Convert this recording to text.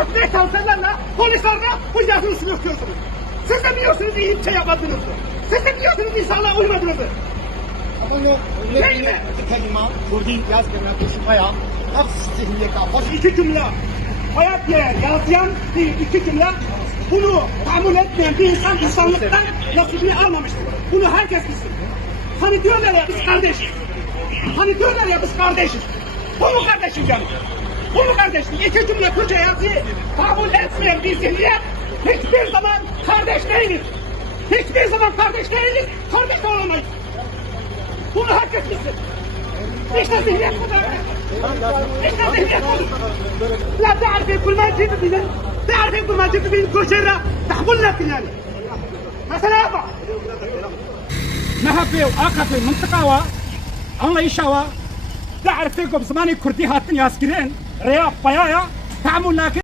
örtmeye çalışanlarla polislerle bu yazılışını yapıyorsunuz. Siz de biliyorsunuz iyi bir şey yapmadığınızı. Siz de biliyorsunuz insanlara uymadığınızı. Ama yok, Değil mi? kelime, Kurdi yaz kelime, kuşmaya, hepsi zihniye kapatır. İki cümle. Hayat diye yazıyan bir iki cümle. Bunu tahammül etmeyen bir insan insanlıktan nasibini almamıştır. Bunu herkes bilsin. Hani diyorlar ya biz kardeşiz. Hani diyorlar ya biz kardeşiz. Bu mu kardeşim yani? Bu mu kardeşim? İki cümle Kürtçe yazıyı tahammül etmeyen bir zihniyet hiçbir zaman kardeş değiliz. Hiçbir zaman kardeş değiliz. Kardeş olamayız. Bunu herkes bilsin. İşte zihniyet bu da. İşte zihniyet bu. لا تعرفي كل ما جيت بنا تعرفي كل ما جيت بنا كوشيرا تحول لك يعني مثلا أبا نهبي وآخر منطقة الله يشوا تعرفي كم زماني كردي هاتني عسكرين رياض بيايا تعمل لك